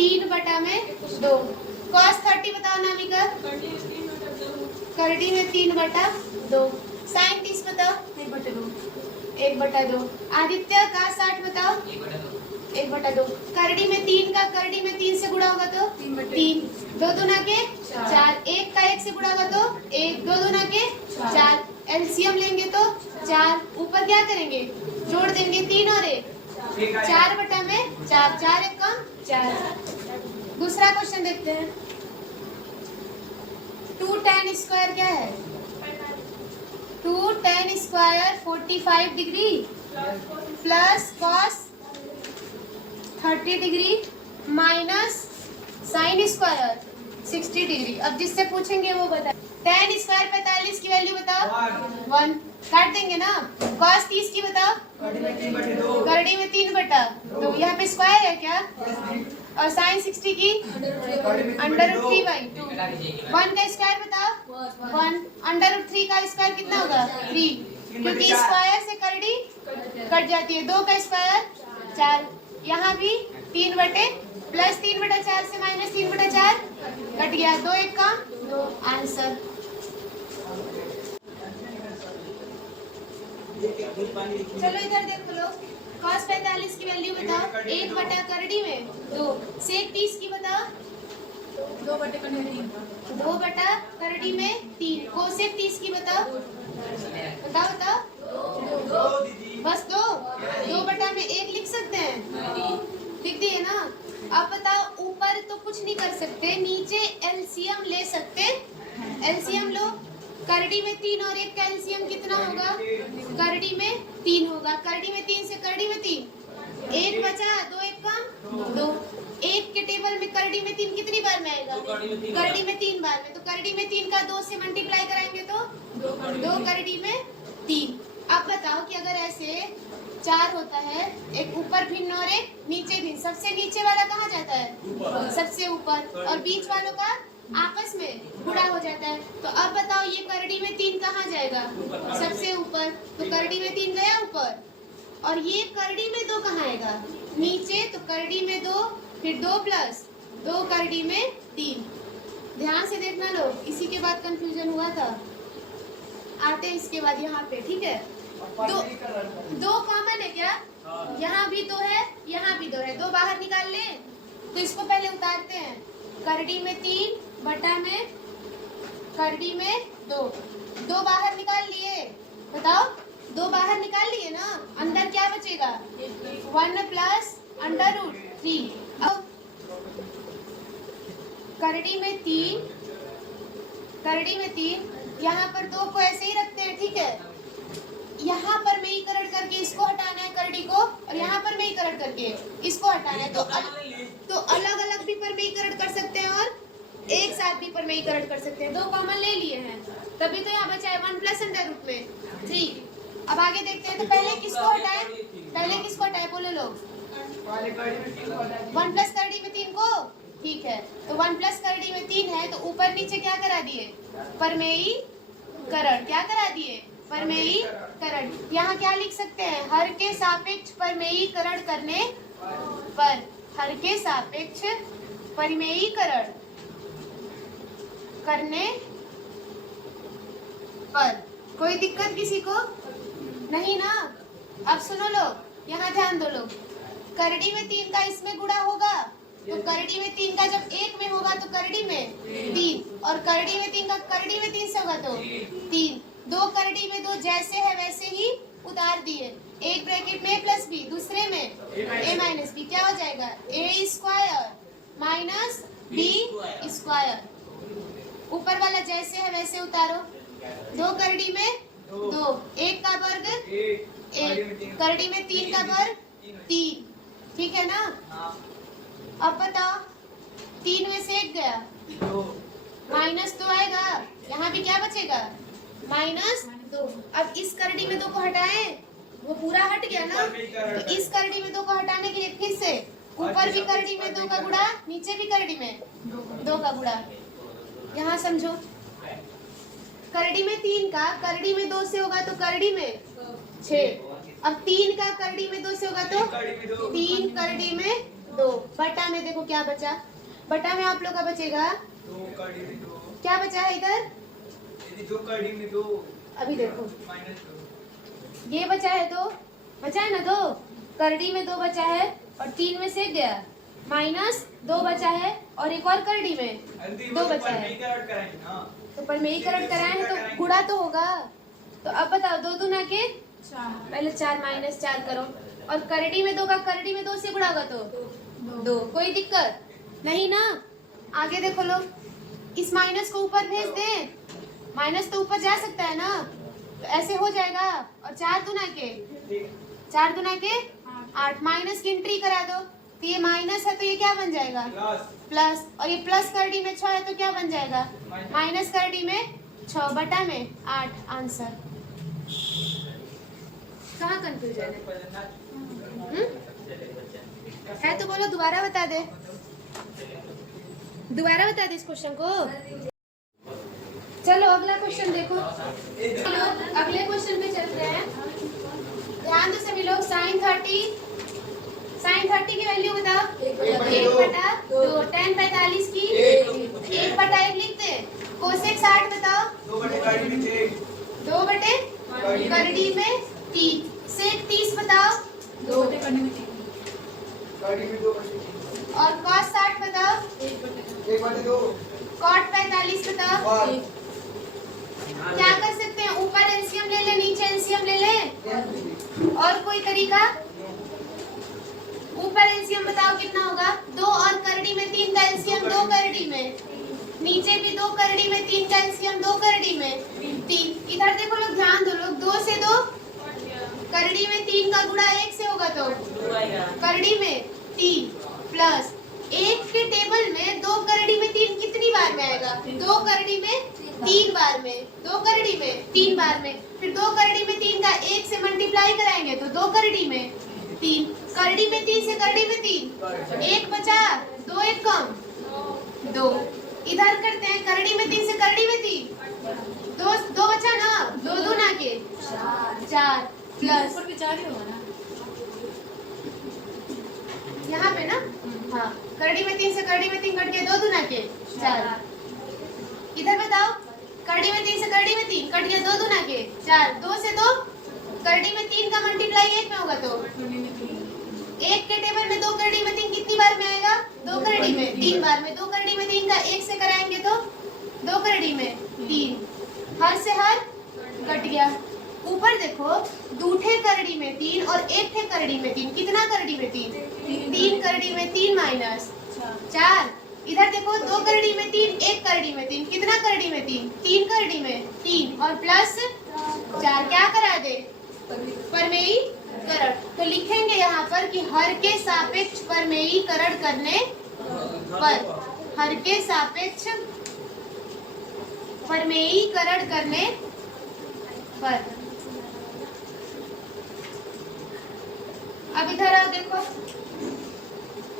3 बटा में 2। cos 30 बताओ नामिका। करड़ी में 3 बटा 2। sin 30 बताओ। 1 बटा 2। आदित्य का 60 बताओ। 1 बटा 2। करड़ी में 3 का करड़ी में 3 से गुणा होगा तो 3। 2 दूना के 4। 1 का 1 से गुणा होगा तो 1। 2 दूना के 4। एलसीएम लेंगे तो 4। ऊपर क्या करेंगे, जोड़ देंगे 3 और 1। 4 बटा में 4। 4 1 कम 4। दूसरा क्वेश्चन देखते हैं। 2 tan स्क्वायर क्या है? 2 tan square 45 degree plus cos 30 degree minus sine square 60 degree. अब जिससे पूछेंगे वो बताए। tan स्क्वायर 45 की वैल्यू बताओ 1। काट देंगे ना। cos 30 की बताओ। करड़ी में 3 बटा 2। यहाँ पे स्क्वायर है क्या? और साइन 60 की √3/2। 1 का स्क्वायर बताओ 1। √3 का स्क्वायर कितना होगा 3, क्योंकि स्क्वायर से करड़ी कट जाती है। 2 का स्क्वायर 4। यहाँ भी 3 बटे प्लस 3 बटा 4 से माइनस 3 बटा 4 कट गया। 2 1 का 2 आंसर। चलो इधर देखो लोग। cos 45 की वैल्यू बताओ। 1 बटा करड़ी में 2। sec 30 की बताओ। 2 बटा करड़ी में 3। cosec 30 की बताओ। बताओ बस 2 बटा में 1 लिख सकते हैं। लिख दिए ना। अब बताओ ऊपर तो कुछ नहीं कर सकते, नीचे एलसीएम ले सकते। एलसीएम लो। करड़ी में 3 और 1 का एलसीएम कितना होगा? करड़ी में 3 होगा। करड़ी में 3 से करड़ी में 3। 1 बचा 2 1 कम 2। 1 के टेबल में करड़ी में 3 कितनी बार में आएगा? करड़ी में 3 बार में। तो करड़ी में 3 का 2 से मल्टीप्लाई कराएंगे तो 2 करड़ी में 3। अब बताओ कि अगर ऐसे 4 होता है, एक ऊपर भिन्न और एक नीचे भिन्न, सबसे नीचे वाला कहाँ जाता है? सबसे ऊपर। और बीच वालों का आपस में गुणा हो जाता है। तो अब बताओ ये करड़ी में 3 कहाँ जाएगा? सबसे ऊपर। तो करड़ी में 3 गया ऊपर। और ये करड़ी में 2 कहाँ आएगा? नीचे। तो करड़ी में 2, फिर 2 प्लस 2 करड़ी में 3। ध्यान से देखना लोग, इसी के बाद कंफ्यूजन हुआ था। आते इसके बाद यहाँ पे, ठीक है। 2 कॉमन है क्या? यहाँ भी 2 है, यहाँ भी 2 है। 2 बाहर निकाल ले। तो इसको पहले उतारते हैं। करड़ी में 3 बटा में करड़ी में 2। 2 बाहर निकाल लिए। बताओ 2 बाहर निकाल लिए ना। अंदर क्या बचेगा? 1 प्लस √3। अब करड़ी में 3 यहाँ पर 2 को ऐसे ही रखते हैं, ठीक है। यहाँ पर मेईकरण करके इसको हटाना है करड़ी को, और यहाँ पर मेईकरण करके इसको हटाना है। तो अलग अलग भी परमेयीकरण कर सकते हैं और एक साथ भी परमेयीकरण कर सकते हैं। 2 कॉमन ले लिए हैं, तभी तो यहाँ बचा है 1 प्लस √3। अब आगे देखते हैं। तो पहले किसको हटाए बोले लोग? 1 प्लस करड़ी में 3 को, ठीक है। तो 1 प्लस करड़ी में 3 है, तो ऊपर नीचे क्या करा दिए? परमेयीकरण। क्या करा दिए? परमेयीकरण। यहाँ क्या लिख सकते हैं? हर के सापेक्ष परमेयीकरण करने पर। हर के सापेक्ष परिमेयीकरण करने पर। कोई दिक्कत किसी को नहीं ना? अब सुनो लोग, यहाँ ध्यान दो लोग। करड़ी में 3 का इसमें गुणा होगा, तो करड़ी में 3 का जब 1 में होगा तो करड़ी में 3, और करड़ी में 3 का करड़ी में 3 से होगा तो 3। 2 करड़ी में 2 जैसे है वैसे ही उतार दिए। एक ब्रैकेट में a प्लस बी, दूसरे में a माइनस बी। क्या हो जाएगा? a square minus b square. ऊपर वाला जैसे है वैसे उतारो। 2 करड़ी में 2, 1 का वर्ग 1, करड़ी में 3 का वर्ग 3, ठीक है ना। अब बताओ 3 में से 1 गया, -2 आएगा। यहाँ भी क्या बचेगा? -2। अब इस करड़ी में 2 को हटाए, वो पूरा हट गया ना। तो इस करड़ी में 2 को हटाने के लिए फिर से ऊपर भी करड़ी में 2 का गुणा, नीचे भी करड़ी में 2 का गुणा। यहाँ समझो, करड़ी में 3 का करड़ी में 2 से होगा तो करड़ी में 6। अब 3 का करड़ी में 2 से होगा तो 3 करड़ी में 2 बटा में देखो क्या बचा, बटा में आप लोग का बचेगा 2 कड़ी में 2, क्या बचा है इधर, यदि 2 कड़ी में 2 अभी देखो -2, ये बचा है 2, बचा है ना 2, करड़ी में 2 बचा है और 3 में से गया, -2 बचा है और एक और करड़ी में 2 बचा है, तो परमेयीकरण कराए हैं तो गुणा तो होगा। तो अब बताओ 2 दूना के 4, पहले 4 -4 करो और करड़ी में 2 का करड़ी में 2 से गुणा होगा तो 2, कोई दिक्कत नहीं ना। आगे देखो लोग, इस माइनस को ऊपर भेज दे, माइनस तो ऊपर जा सकता है ना, तो ऐसे हो जाएगा। और 4 दूना के 8 माइनस की एंट्री करा दो, तो ये माइनस है तो ये क्या बन जाएगा प्लस, और ये प्लस करड़ी में 6 है तो क्या बन जाएगा माइनस करड़ी में 6 बटा में 8 आंसर। कहाँ कंफ्यूजन है तो बोलो, दोबारा बता दे, दोबारा बता दे इस क्वेश्चन को। चलो अगला क्वेश्चन देखो, चलो अगले क्वेश्चन पे चलते हैं। ध्यान दो सभी लोग, साइन 30 की वैल्यू बताओ, 1/2, tan 45 की 1/1 लिखते हैं। कोसेक 60 बताओ, 2 बटे कड़ी में 6, 2 बटे करड़ी में 3। सेक 30 बताओ, 2 बटे करड़ी में 3, कड़ी में 2 बटे 3, और कॉस 60 बताओ, 1 बटे 2, कॉट 45 बताओ। 5, क्या कर सकते हैं, ऊपर एलसीएम ले ले, नीचे एलसीएम ले ले, और कोई तरीका। ऊपर एलसीएम बताओ कितना होगा, 2 और करड़ी में 3 का एलसीएम 2 करड़ी में, नीचे भी 2 करड़ी में 3 का एलसीएम 2 करड़ी में 3। इधर देखो लोग, ध्यान दो लोग, 2 से 2 करड़ी में 3 का गुणा 1 से होगा तो करड़ी में 3 प्लस 1 के टेबल में 2 करड़ी में 3 कितनी बार में आएगा, 2 करड़ी में 3 बार में, 2 करड़ी में 3 बार में, फिर 2 करड़ी में 3 का 1 से मल्टीप्लाई कराएंगे तो 2 करड़ी में 3, करड़ी में 3 से करड़ी में 3, 1 बचा, 2 1 कम 2। इधर करते हैं, करड़ी में 3 से करड़ी में 3, 2 बचा ना, 2 दूना के 4 प्लस ऊपर भी 4 ही होगा ना यहाँ पे ना, हाँ करड़ी में 3 से करड़ी में 3 कट गया, 2 दूना के 4। इधर बताओ, करड़ी में 3 से करड़ी में 3 कट गया, 2 दूना के 4, 2 से 2 करड़ी में 3 का मल्टीप्लाई 1 में होगा तो 1 के टेबल में 2 करड़ी में 3 कितनी बार में आएगा, 2 करड़ी में 3 बार में, 2 करड़ी में 3 का 1 से कराएंगे तो 2 करड़ी में 3, हर से हर कट गया। ऊपर देखो, दूठे करड़ी में 3 और एक थे करड़ी में 3, कितना करड़ी में 3 करड़ी में 3 माइनस 4। इधर देखो, 2 करड़ी में 3, 1 करड़ी में 3, कितना करड़ी में 3 करड़ी में 3 और प्लस 4, क्या करा दे परमेयीकरण। तो लिखेंगे यहाँ पर कि हर के सापेक्ष परमेयीकरण करने पर, हर के सापेक्ष परमेयीकरण करने पर। अब इधर आओ देखो,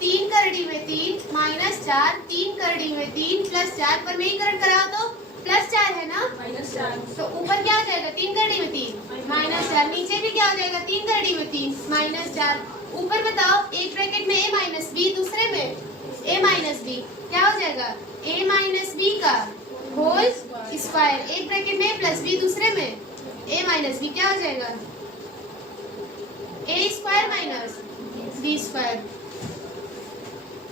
3 करड़ी में 3 -4, 3 करड़ी में 3 प्लस 4, परमेयीकरण कराओ तो +4 है ना, -4, तो ऊपर क्या हो जाएगा, 3 करड़ी में 3 -4, नीचे भी क्या हो जाएगा, 3 करड़ी में 3 -4। ऊपर बताओ, एक ब्रैकेट में a माइनस बी, दूसरे में a माइनस बी, क्या हो जाएगा a माइनस बी का होल स्क्वायर, एक ब्रैकेट में a प्लस बी, दूसरे में a माइनस बी, क्या हो जाएगा a square minus B square.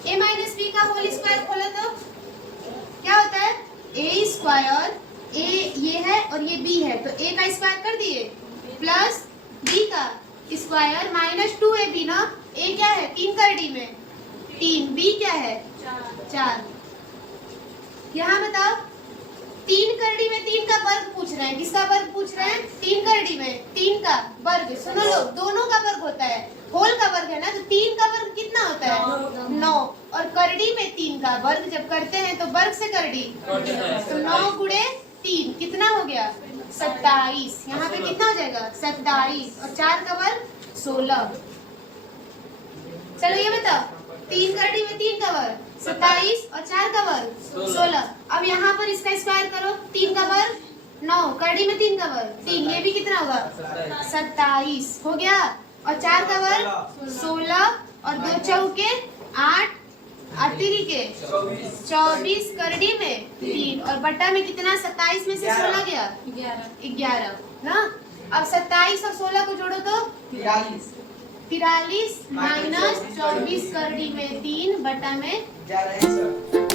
a minus B का होल स्क्वायर खोलो तो क्या होता है, a स्क्वायर, a ये है और ये b है, तो a का स्क्वायर कर दिए प्लस b का स्क्वायर -2ab ना, a क्या है 3 करड़ी में 3, b क्या है 4। यहाँ बताओ, 3 करड़ी में 3 का वर्ग पूछ रहे हैं, किसका वर्ग पूछ रहे हैं, 3 करड़ी में 3 का वर्ग। सुनो लोग, दोनों का वर्ग होता है, होल का वर्ग है ना, तो 3 का वर्ग कितना होता है 9, और करड़ी में 3 का वर्ग जब करते हैं तो वर्ग से करड़ी, तो 9 गुणे 3 कितना हो गया 27। यहाँ पे कितना हो जाएगा 27, और 4 का वर्ग 16। चलो ये बताओ, 3 करड़ी में 3 का वर्ग 27 और 4 का वर्ग 16। अब यहाँ पर इसका स्क्वायर करो, 3 का वर्ग 9, करड़ी में 3 का वर्ग 3, ये भी कितना होगा 27 हो गया, और 4 का वर्ग 16 और 2 चौके 8 अतिरी के 24 करड़ी में 3 और बटा में कितना 27 में से 16 गया 11 ना। अब 27 और 16 को जोड़ो तो 43 माइनस 24 करड़ी में 3 बटा में 11 है सर।